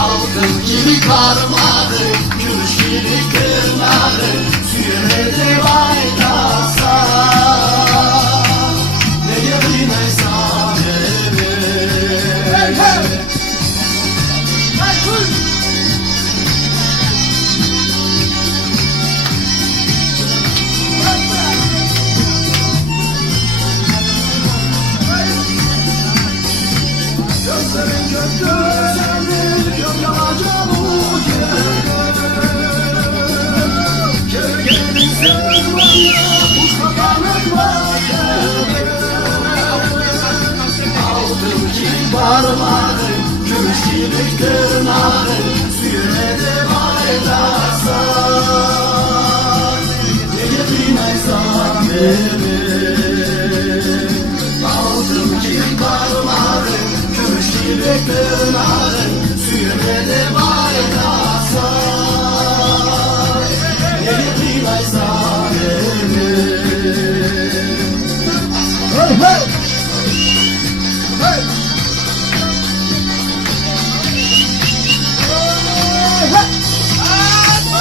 Altın gibi karmadı, gülüşleri kırmadı, sürede baydasa. Ne yerine sahibi. Hey hey! Hey kız! Gözlerin gökyüzünü gökyamaca bu gölgenin sırrına bu karanlık var. Altın gibi parmağı, gümüş gibi tırnağı, sürede baydasa. Ne bilmezsem beni. Altın gibi parmağı, gümüş gibi tırnağı, sürede baydasa. Ne bilmezsem beni. Hey hey! Hey!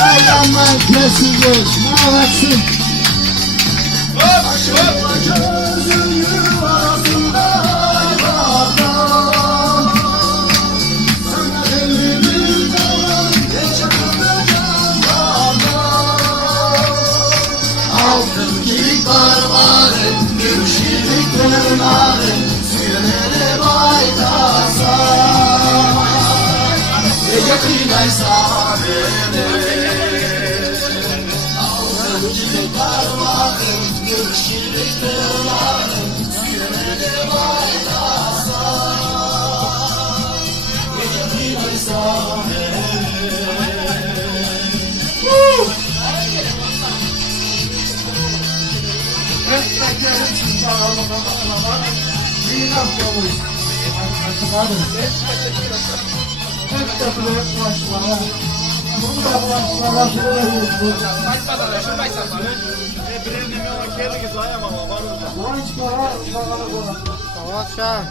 Aylanlar kesilir, ne varsın? Gözün yuvasında hayvandan, sana elini dalan geçemez canlardan. Altın gibi parmağı, gümüş gibi tırnağı, sürede baydasa. Yakınaysa beni. Altın gibi parmağı, gümüş gibi tırnağı, sürede baydasa. Yakınaysa beni. Hep yapılıyor başlara. Bunu da başlara söylüyoruz. Tamam.